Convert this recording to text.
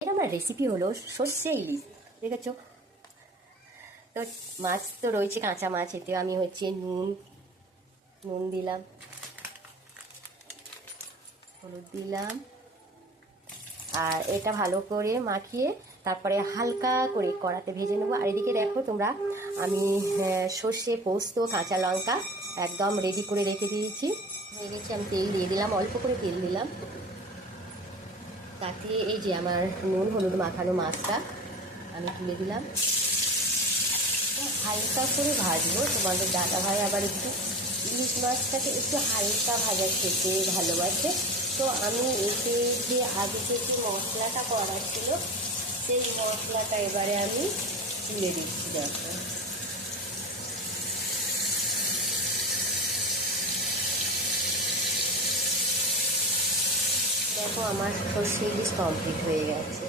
এটা আমার রেসিপি হলো সর্ষে ইলিশ। দেখেছো তো, মাছ তো রয়েছে, কাঁচা মাছ। এতে আমি হচ্ছে নুন নুন দিলাম, হলুদ দিলাম, আর এটা ভালো করে মাখিয়ে তারপরে হালকা করে কড়াতে ভেজে নেবো। আর এদিকে দেখো তোমরা, আমি সর্ষে, পোস্ত, কাঁচা লঙ্কা একদম রেডি করে রেখে দিয়েছি। হয়ে গেছে, আমি তেল দিয়ে দিলাম, অল্প করে তেল দিলাম। তাতে এই যে আমার নুন হলুদ মাখানো মাছটা আমি তুলে দিলাম। হালকা করে ভাজবো। তোমাদের দাদা ভাই আবার একটু ইলিশ মাছটাকে একটু হালকা ভাজা খেতে ভালোবাসে। তো আমি এতে যে আগে যে মশলাটা করা ছিল, সেই মশলাটা এবারে আমি তুলে দিচ্ছি। দেখো আমার সর্ষে ইলিশ কমপ্লিট হয়ে গেছে।